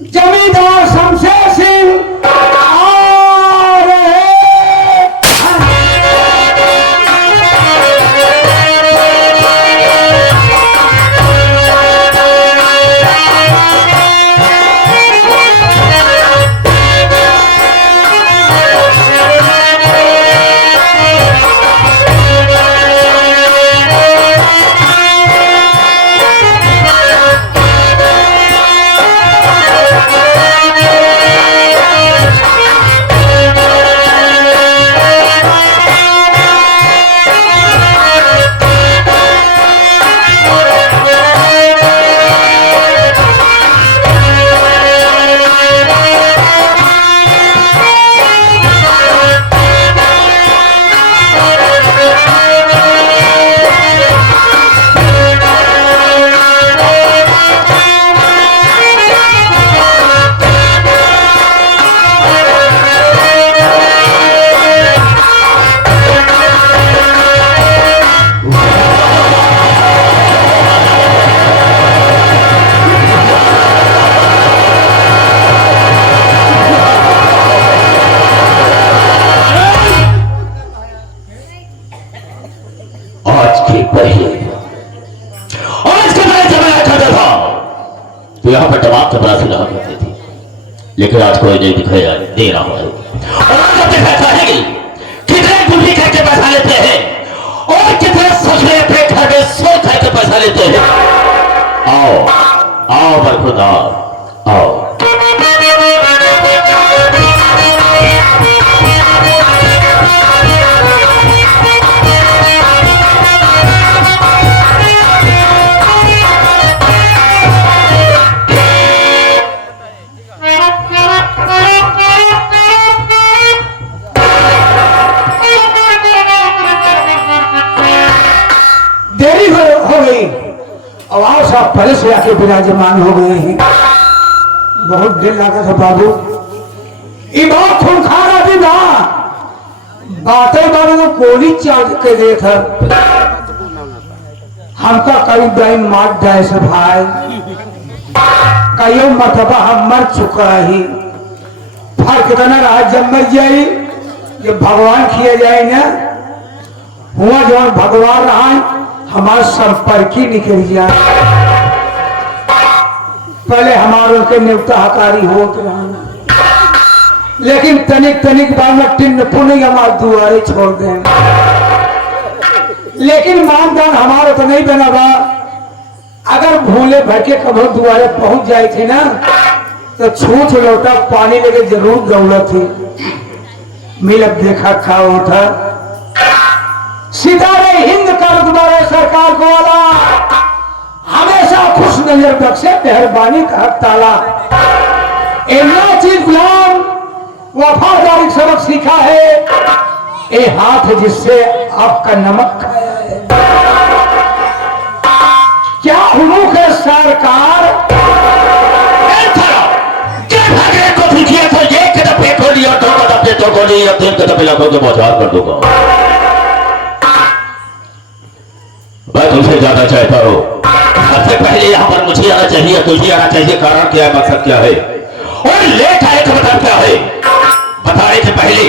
जमींदार शमशेर सिंह आ रहे तो यहाँ पर टमाक से बड़ा रहा करती थी, लेकिन आज कोई नहीं दिखाई दे रहा है। और आज देखा चाहेगी कितने दुखी करके पैसा लेते हैं और कितने ससुरे अपने घर में सो करके पैसा लेते हैं। आओ आओ बरखुरदार आओ। आवाज साहब पहले से आके विराजमान हो गए हैं। बहुत दिल लगा था बाबू, ये बहुत खूंखार आदमी था। बातें बाबू को गोली चाट के देखा हमका कई दाई मार जाए से भाई, कई मरतबा हम मर चुका ही। फर्क इतना रहा जब मर जाए जब भगवान किया जाए ना, हुआ जब भगवान रहा हमारा संपर्क ही निकल जाए। पहले हमारों के नेवता हकारी होत रहना, लेकिन तनिक तनिक बार टिन पुणे हमारे दुआरे छोड़ दें। लेकिन मानदान हमारा तो नहीं बना बा। अगर भूले भर के कभी दुआरे पहुंच जाए थे ना, तो छूछ लौटा पानी लेके जरूर दौड़त थी। मिलब देखा खा उठा सितारे हिंद कर तुम्हारे सरकार को वाला, हमेशा खुश नजर बख्शे मेहरबानी का हक ताला। इतना चीज गुलाम वफादारी सबक सीखा है, ये हाथ जिससे आपका नमक खाया है। क्या हुलूक है सरकार, को दिया तो ये कदम को लिया, दो कदम तो को लिया, तीन कदम लाखों के बौछार कर दूंगा। मैं तुमसे ज्यादा चाहता हूँ। सबसे पहले यहाँ पर मुझे आना चाहिए, तुझे आना चाहिए। कारण क्या है, मकसद क्या है और लेट आए तो मतलब क्या है। बताने से पहले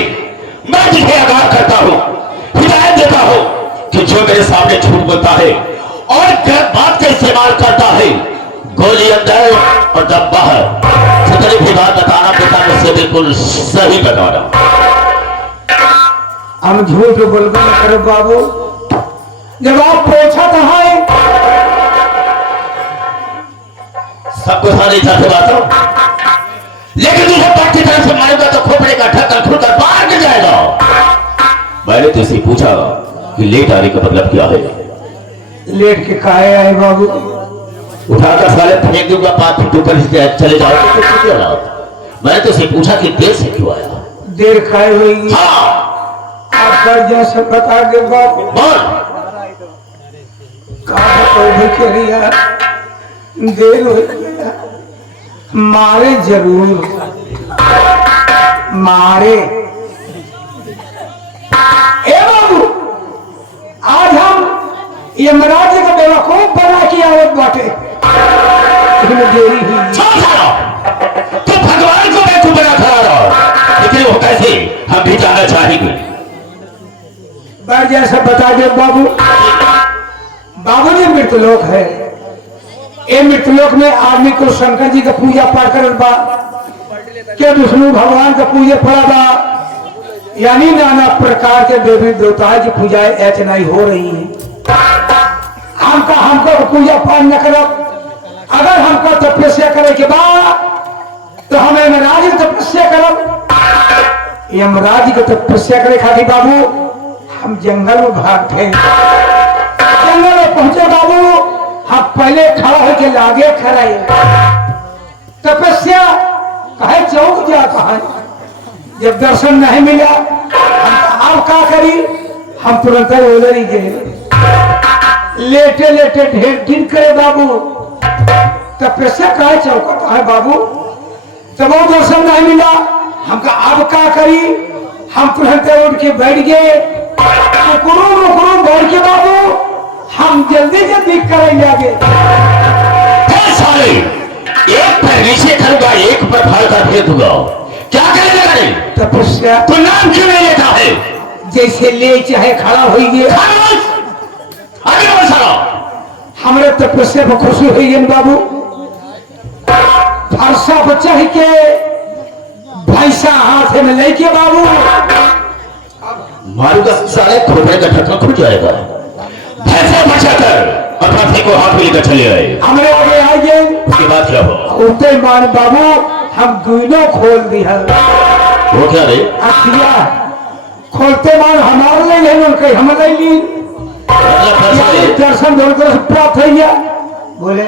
मैं तुझे आगाह करता हूँ, हिदायत देता हूँ कि जो मेरे सामने झूठ बोलता है और गलत बात का इस्तेमाल करता है, गोली अंदर और दम बाहर, जितनी भी बात बताना पिता मुझसे बिल्कुल सही बताना। हम झूठ बोलबे न करो बाबू। जब आप पूछा तो है सबको सारी चाहते बातों, लेकिन तुझे पट की तरफ से मारेगा तो खोपड़े का ढक्कन खुलकर बाहर गिर जाएगा। मैंने तुझसे पूछा कि लेट आने का मतलब क्या है। लेट के काहे आए बाबू, उठाकर साले फेंक दूंगा, पाँच फुट ऊपर चले जाओगे तो क्या लाभ। मैंने तुझसे पूछा कि देर से क्यों आया। देर खाए हुई हाँ आप कर जैसे बता दे बाबू। बोल कहा तो भी करिया देर हो गया, मारे जरूर मारे। ए बाबू आज हम यमराज का बेवकूफ बना के आवत बाटे, देरी हुई। जाना चाहेंगे। बैठ जैसा बता दे बाबू। बाबू जी मृतलोक है। ये मृतलोक में आदमी को शंकर जी का पूजा पाठ करत बा, के विष्णु भगवान का पूजा पड़ा बा, यानी नाना प्रकार के देवी देवता की पूजाएं अर्चनाएं हो रही है। हमको पूजा पाठ न करब। अगर हमको तपस्या करे के बाद तो हम यमराज की तपस्या करब। यमराज की तपस्या करे खातिर बाबू हम जंगल में भाग थे। जंगल में पहुंचे बाबू, हम पहले खड़ा होकर लागे खड़े तपस्या कहे चौक जा कहा। जब दर्शन नहीं मिला हम अब क्या करी, हम तुरंत ओलर ही गए। लेटे लेटे ढेर दिन करे बाबू। तपस्या कहे चौकट है बाबू, तब वो दर्शन नहीं मिला। हमका अब क्या करी, हम तुरंत उठ के बैठ गए। रुकुरू बैठ के बाबू हम जल्दी जल्दी करेंगे आगे। साले एक पर नीचे करूंगा, एक पर फाड़ कर फेंक दूंगा। क्या करेगा करे? तपस्या। तो नाम क्यों नहीं लेता है? जैसे ले चाहे खड़ा हो गए। आगे बढ़ साला। हमारे तपस्या पर खुशी हुई है बाबू। फरसा बच्चा ही के भैंसा हाथ में लेके बाबू मारूंगा साले, खोपड़े का ढक्कन खुल जाएगा। भैंसा बचाकर और हाथी को हाथ में लेकर चले आए। हमारे आगे आइए। उसके बाद क्या हुआ? उठते मान बाबू हम दुनो खोल दिया। वो क्या रे? अखिया खोलते मान हमारे ले लेन कहीं हम ले ली। दर्शन दोनों से प्राप्त हो गया। बोले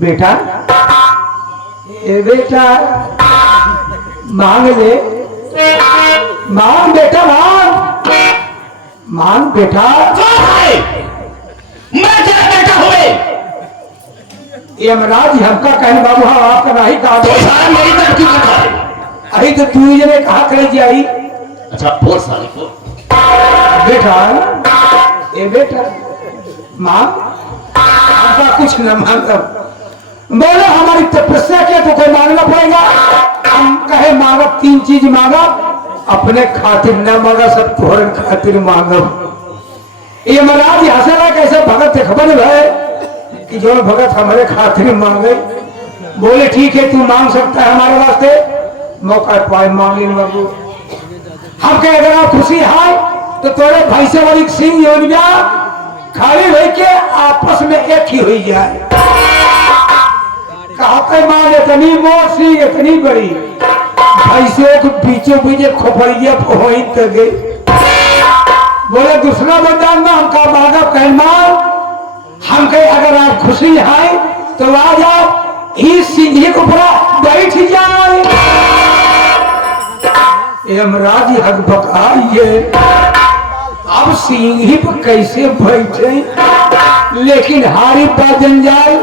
बेटा, ए बेटा मांग ले, मांग बेटा मांग, मांग बेटा। मैं तेरा बेटा हुए। यमराज हमका कहे बाबू हाँ आपका नहीं कहा। तो सारा मेरी तरफ क्यों करता है? अभी तो तू ही जने कहा करे जाई। अच्छा बोल साले बोल। बेटा ए बेटा मांग, हमका कुछ न मांगब। बोले हमारी तपस्या के तो कोई मांगना पड़ेगा। हम कहे मांगब, तीन चीज मांगब। अपने खातिर न मांगा, सब तोहर खातिर मांगब। ये महाराज हंसला कैसे भगत खबर है कि जो भगत हमारे खातिर मांगे। बोले ठीक है तू मांग सकता है हमारे वास्ते, मौका पाए मांग ले बाबू। हम कहे अगर आप खुशी है तो तोरे भैंसे वाली सिंह योजना खाली हो के आपस में एक ही हुई जाए। कहते मां इतनी मोट सी इतनी बड़ी भैंसे को बीचों बीच खोपड़िया पहुंच तक गई। बोले दूसरा बंदा में हमका मांगा कह मार। हम कहे अगर आप खुशी है तो आ जाओ, इस सिंह को पूरा बैठ जाए। यमराज हकबकाइए अब सिंह ही पर कैसे बैठे, लेकिन हारी पा जंजाल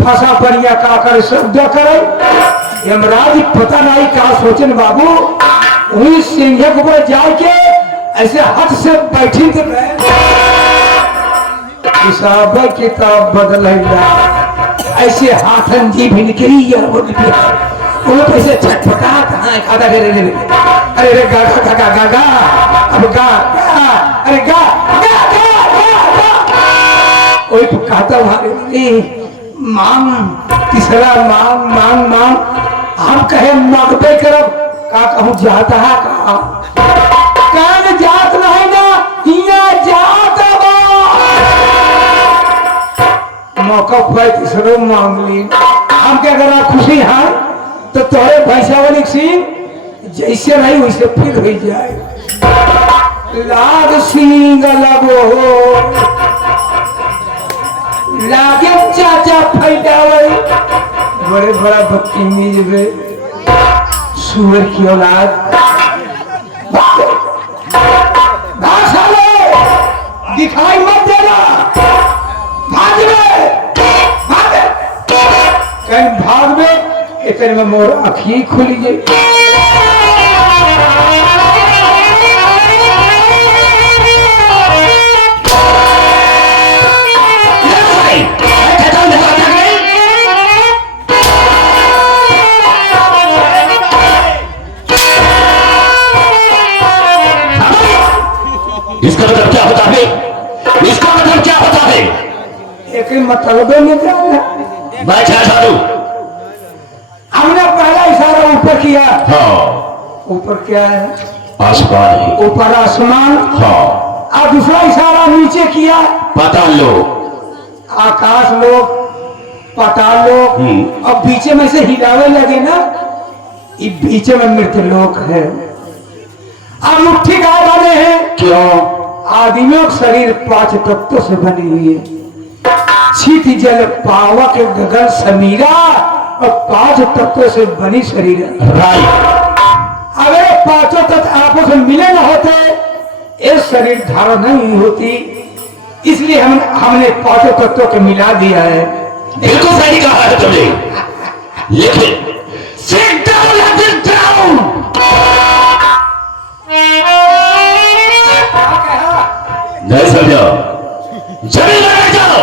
फंसा परिया का कर शब्द करे। यमराज पता नहीं क्या सोचन बाबू। वही सिंह के ऊपर जाके ऐसे हाथ से बैठी थे। हिसाब किताब बदल ऐसे हाथन जी भी निकली वो कैसे छटपटा खाता। अरे रे गा गा गा गा गा अब गा अरे गा गा गा कोई कहता भाई मांग, तीसरा मांग मांग मांग। हम कहे मांगते करब का कहूँ जाता है कहा जात नहीं ना यहाँ जात मौका पर तीसरो मांग ली। हम क्या अगर आप खुशी है तो तोरे भैंसा वाली सिंह जैसे नहीं वैसे फिर हो जाए। लाग सिंह लगो लागे चाचा फैलावे बड़े बड़ा बदतमीज वे सुअर की औलाद। दिखाई मत देना, भाग में कहीं भाग में इतने में मोर आँखी खुली गई। मतलब निकालना। बैठा साधु। हमने पहला इशारा ऊपर किया। हाँ ऊपर क्या है? आसमान है। ऊपर आसमान। हाँ और दूसरा इशारा नीचे किया। पाताल लोक, आकाश लोक, पाताल लोक। और बीचे में से हिलावे लगे ना, ये बीचे में मृत्यु लोक है। अब मुट्ठी गाय बने हैं। क्यों? आदमियों का शरीर 5 तत्वों से बनी हुई है। छित जल पावक गगन समीरा और 5 तत्वों से बनी शरीर है। राइट। अगर 5 तत्व आपस में मिले न होते, ये शरीर धारण नहीं होती। इसलिए हमने 5 तत्वों को मिला दिया है। बिल्कुल सही कहा है तुमने। लेकिन sit down, sit down। नहीं समझो, जमीन में बैठ जाओ।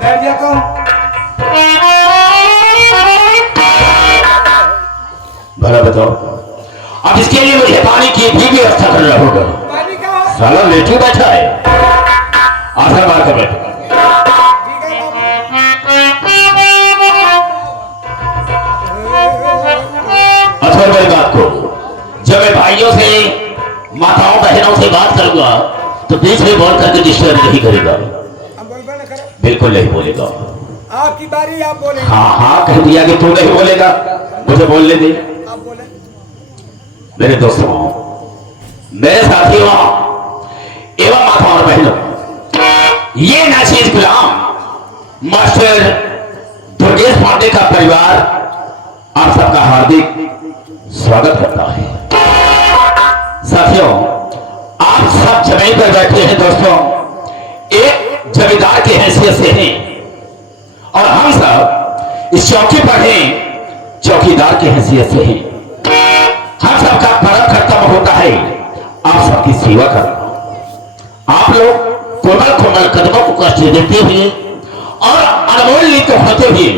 बैठ जाता हूं। भला बताओ, अब इसके लिए मुझे पानी की भी व्यवस्था करना होगा। पानी का साला लेटू बैठा है, आधा मार कर बैठा। अच्छा मेरी बात को, जब मैं भाइयों से, माताओं बहनों से बात करूंगा तो बीच में बोल करके डिस्टर्ब नहीं करेगा। बिल्कुल नहीं बोलेगा। आपकी बारी, आप बोले। हाँ हाँ कह दिया कि तू नहीं बोलेगा, मुझे बोलने दे। आप बोले। मेरे दोस्तों, मेरे साथियों एवं माताओं और बहनों, ये नाचीज गुलाम मास्टर दुर्गेश पांडे का परिवार आप सबका हार्दिक स्वागत करता है। साथियों, आप सब जमीन पर बैठे हैं दोस्तों, एक जमींदार की हैसियत से हैं और हम सब इस चौकी पर हैं चौकीदार की हैसियत से हैं। हम सबका परम कर्तव्य होता है आप सबकी सेवा करना। आप लोग कोमल कोमल कदमों को कष्ट देते हुए और अनमोल नीति होते हुए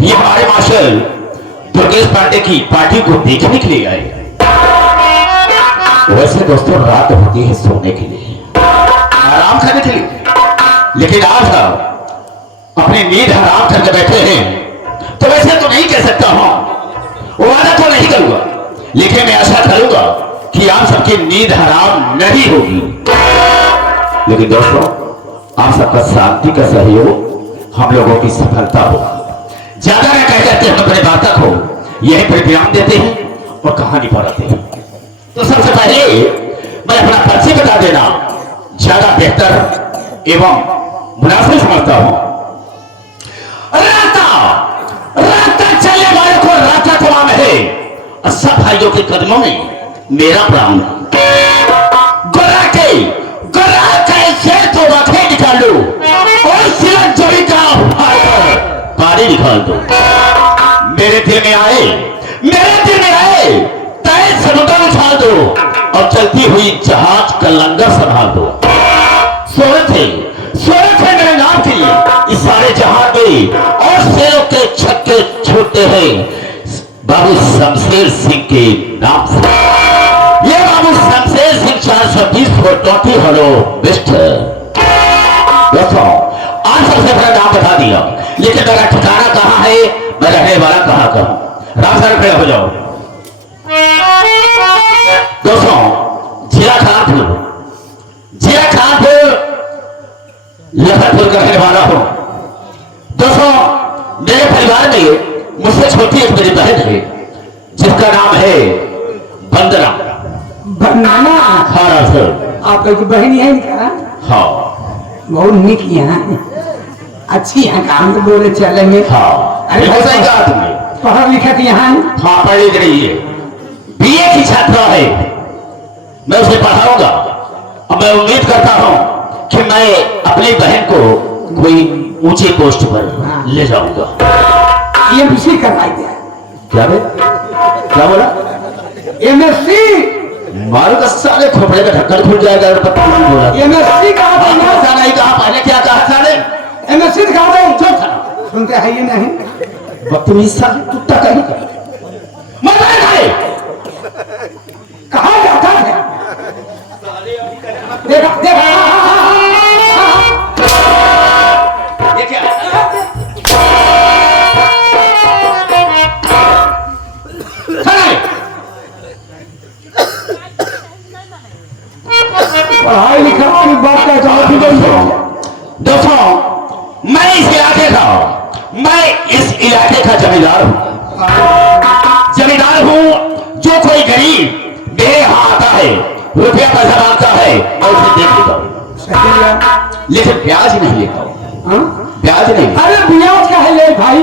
ये हमारे मास्टर दुर्गेश पांडे की पार्टी को देखने के लिए आए। वैसे दोस्तों रात होती है सोने के लिए, आराम करने के लिए, लेकिन आप सब अपनी नींद हराम करके बैठे हैं। तो वैसे तो नहीं कह सकता हूं, वादा तो नहीं करूंगा, लेकिन मैं आशा करूंगा कि आप सबकी नींद हराम नहीं होगी। लेकिन दोस्तों, आप सबका शांति का सहयोग हम लोगों की सफलता हो। ज्यादा न कह करके हम अपने वार्ता को यही पर विराम देते हैं और कहानी पढ़ाते हैं। तो सबसे पहले मैं अपना परिचय बता देना ज्यादा बेहतर एवं मुनासिब समझता हूं। रास्ता रास्ता चलने वाले को रास्ता तमाम है और सब भाइयों के कदमों में मेरा प्राण गोरा के शेर तो रखे निकाल लो और सिरक जोड़ी का पानी निकाल दो। मेरे दिल में आए तय समुद्र उछाल दो और चलती हुई जहाज का लंगर संभाल दो। सोरत है मेरे नाम की इस सारे जहाज में और शेरों के छक्के छूटते हैं बाबू शमशेर सिंह के नाम से। ये बाबू शमशेर सिंह 420 फोटोटी हलो बेस्ट। दोस्तों, आज सबसे बड़ा नाम बता दिया, लेकिन मेरा ठिकाना कहाँ है, मैं रहने वाला कहाँ का हूं। राम सर खड़े हो जाओ। दोस्तों, जिला खानपुर लखनपुर का रहने वाला हूं। दोस्तों, मेरे परिवार में मुझसे छोटी एक मेरी बहन है जिसका नाम है वंदना। बनाना। हाँ सर। आपका एक बहन है क्या? हाँ। बहुत निक यहाँ अच्छी है, काम तो बोले चलेंगे। हाँ। अरे सही कहा तुमने। पढ़ा लिखा यहाँ। हाँ, पढ़ लिख रही है, बीए की छात्रा है। मैं उसे पढ़ाऊंगा और मैं उम्मीद करता हूं कि मैं अपनी बहन को कोई ऊंचे पोस्ट पर ले जाऊंगा। एमएससी करवाई दिया। क्या बोला? एमएससी। मारू का साले खोपड़े का ढक्कन खुल जाएगा और पता नहीं बोला। एमएससी कहा था ना? ऐसा नहीं कहा, पहले क्या कहा साले? एमएससी कहा था? चुप था। सुनते हैं ये नहीं। बदतमीज साले, कुत्ता कहीं का। मजा आए। कहाँ जाता है? देखा देखा। लेकिन ब्याज नहीं लेता हूँ। हाँ? ब्याज नहीं। अरे ब्याज का है ले भाई,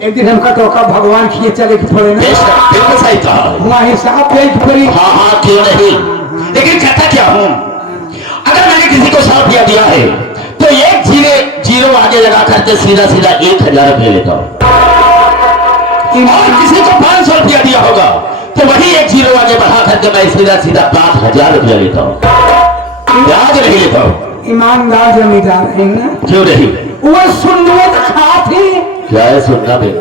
एक दिन हमका टोका भगवान खिए चले के थोड़े ना बिल्कुल सही कहा है। वहाँ हिसाब पे खबरी। हाँ हाँ क्यों नहीं, लेकिन कहता क्या हूँ, अगर मैंने किसी को 100 रुपया दिया है तो एक जीरो आगे लगा करके सीधा सीधा 1000 रुपया लेता हूँ। और किसी को 500 रुपया दिया होगा तो वही एक जीरो आगे बढ़ा करके मैं सीधा सीधा 5000 रुपया लेता हूँ। ब्याज नहीं लेता हूँ। ईमानदार जमींदार है ना। क्यों नहीं? वो सुनने खाती क्या है सुनना में,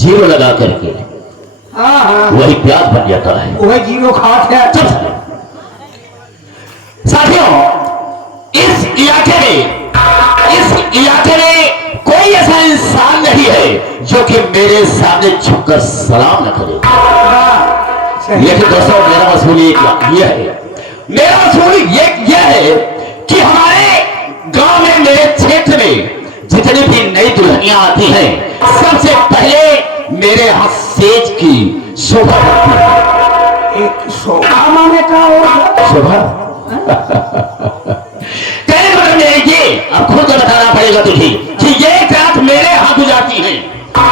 जीरो लगा करके हाँ हाँ वही ब्याज बन जाता है। वही जीरो खात है। साथियों, इस इलाके में कोई ऐसा इंसान नहीं है जो कि मेरे सामने झुककर सलाम न करे। लेकिन दोस्तों मेरा मसूल ये है, मेरा मसूल ये है कि हमारे गांव में, मेरे क्षेत्र में जितनी भी नई दुल्हनियां आती हैं, सबसे पहले मेरे यहाँ सेज की शोभा बढ़ती है। एक शोभा माने का होगा शोभा तेरे मतलब में ये अब खुद बताना पड़ेगा तुझे कि ये रात मेरे हाथ गुजारती है,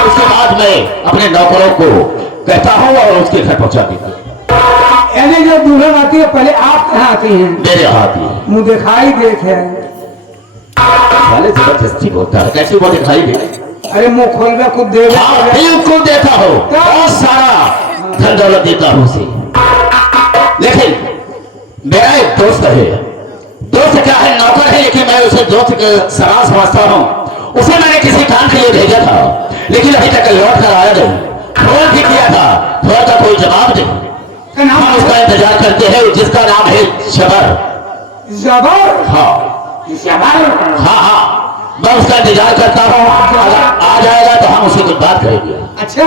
उसके बाद मैं अपने नौकरों को कहता हूँ और उसके घर पहुंचा देता हूँ। यानी जो दुल्हन आती है पहले आप कहाँ आती हैं? मेरे हाथ ही मुँह दिखाई देते हैं। पहले जबरदस्ती होता है, कैसे वो दिखाई दे? अरे मुँह खोल के खुद दे हाँ, बिल्कुल देता हो, बहुत सारा धन दौलत देता हूँ उसे। लेकिन मेरा एक दोस्त है, दोस्त क्या है, नौकर है, लेकिन मैं उसे दोस्त के सलाह समझता हूँ। उसे मैंने किसी काम के लिए भेजा था, लेकिन अभी तक लौट कर आया नहीं। फोन भी किया था, फोन का कोई जवाब नहीं। हम उसका इंतजार करते हैं जिसका नाम है जबर। जबर? हाँ जबर। हाँ हाँ, मैं उसका इंतजार करता हूँ, अगर आ जाएगा तो हम उससे कुछ बात करेंगे। अच्छा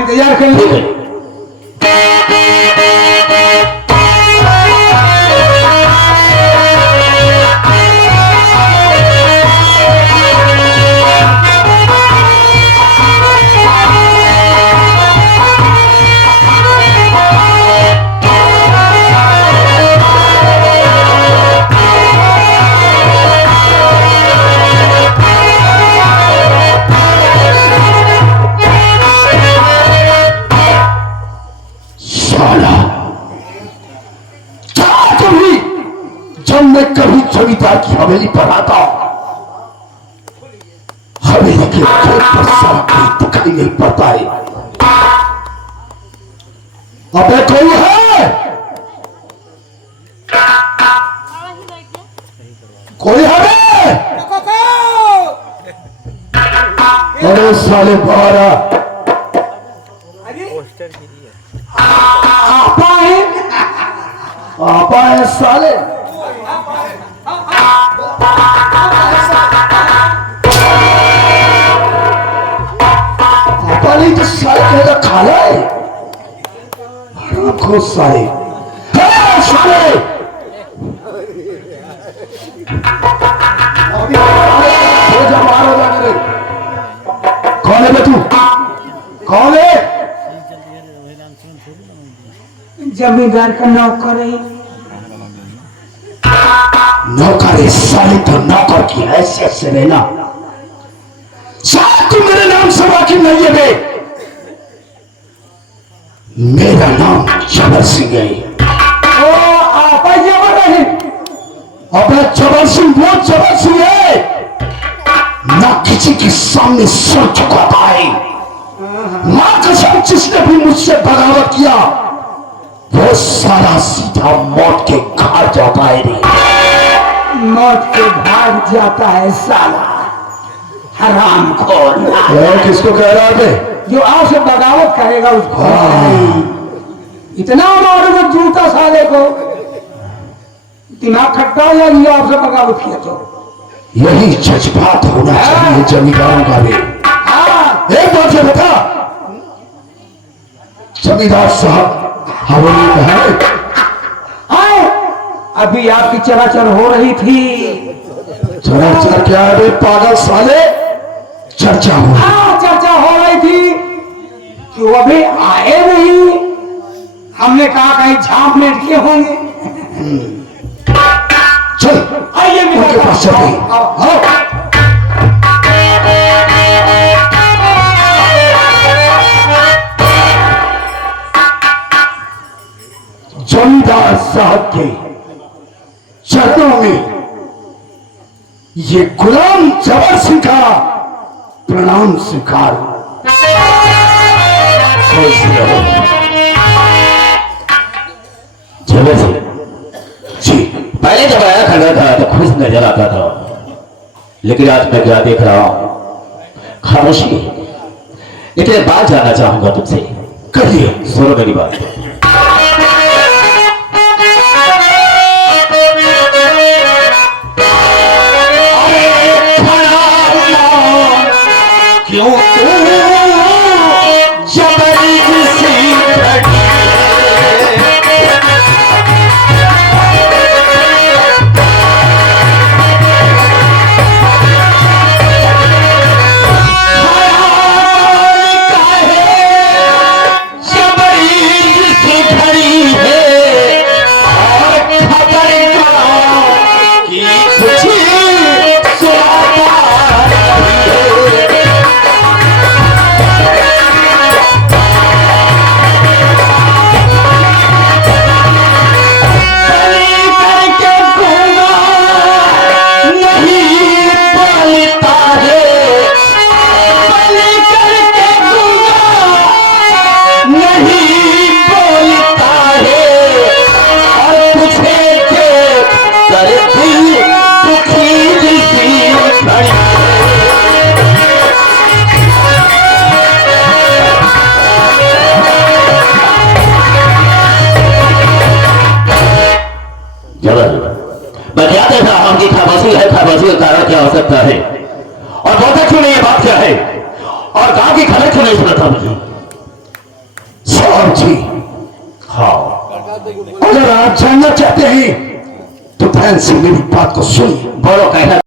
इंतजार कर ठीक लीजिए। है। जब मैं कभी जमींदार की हवेली पर आता, हवेली के गेट पर सारा कोई दिखाई नहीं पड़ता है। अबे कोई है? कोई है? अरे साले 12 आपा है साले। आपा नहीं तो साले कहेगा खाला है, खुद साले साले। कौन है तू? कौन है? जमींदार का नौकर है। नौकर साले तो नौकर की हैसियत से रहना। शायद तू मेरे नाम से वाकिफ नहीं है बे। मेरा नाम जबर सिंह है। ओ आपा जबर नहीं। अबे जबर सिंह वो जबर सिंह है ना किसी के सामने सर झुकाता है। मां कसम जिसने भी मुझसे बगावत किया वो सारा सीधा मौत के घाट जाता है। मौत के भाग जाता है साला हराम खोर। किसको कह रहा है? जो आपसे बगावत करेगा उसको। इतना मारो वो जूता साले को, दिमाग खट्टा हो जाएगी आपसे बगावत किया तो। यही जज्बात होना चाहिए जमींदारों का भी। एक बात से बता, जमींदार साहब हवेली में है? अभी आपकी चराचर हो रही थी। चराचर क्या है पागल साले? चर्चा हो चर्चा हो रही थी कि वो अभी आए नहीं। हमने कहा कहीं झांप में अटके होंगे। चल आइए उनके पास चलते हैं। आओ। जमींदार साहब के चरणों में ये गुलाम जबर सिंह का प्रणाम स्वीकार। जबर सिंह जी पहले जब आया खड़ा था तो खुश नजर आता था, लेकिन आज मैं क्या देख रहा हूं, खामोशी। लेकिन एक बात जानना चाहूंगा तुमसे। कहिए। सुनो मेरी बात। क्यों जबरी सी खड़ी मैं क्या देख रहा हूं कि खामोशी है, खामोशी का कारण क्या हो सकता है, और बहुत क्यों नहीं, ये बात क्या है, और गांव की खबर क्यों नहीं सुनाता मुझे? साहब जी हाँ, अगर आप जानना चाहते हैं तो ध्यान से मेरी बात को सुनिए। बोलो कहना